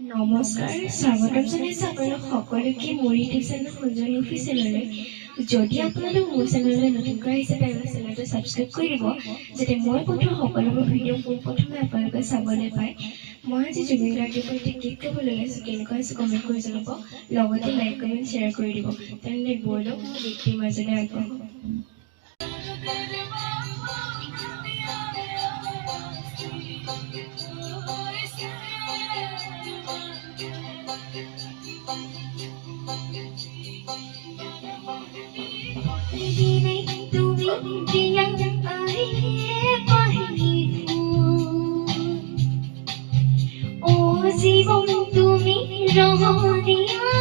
নমস্কাৰ, স্বাগতম জনাইছোঁ আপোনালোক সকলোকে মোৰ ইউটিউব চেনেল সঞ্জনী অফিচিয়েললৈ। যদি আপোনালোক মোৰ চেনেললৈ নতুনকৈ আহিছে তেনেহ'লে চেনেলটো ছাবস্ক্ৰাইব কৰি দিব, যাতে মই পঠোৱা সকলোবোৰ ভিডিঅ' পোনপ্ৰথমে আপোনালোকে চাবলৈ পায়। মই আজি জুবিন গাৰ্গৰ সৈতে গীত গাবলৈ ওলাইছোঁ, কেনেকুৱা হৈছে কমেণ্ট কৰি জনাব, লগতে লাইক কমেণ্ট শ্বেয়াৰ কৰি দিব। তেনেহ'লে ব'লক মই গীতটিৰ মাজলৈ আগবাঢ়োঁ। জীবন তুমি ৰহনিয়া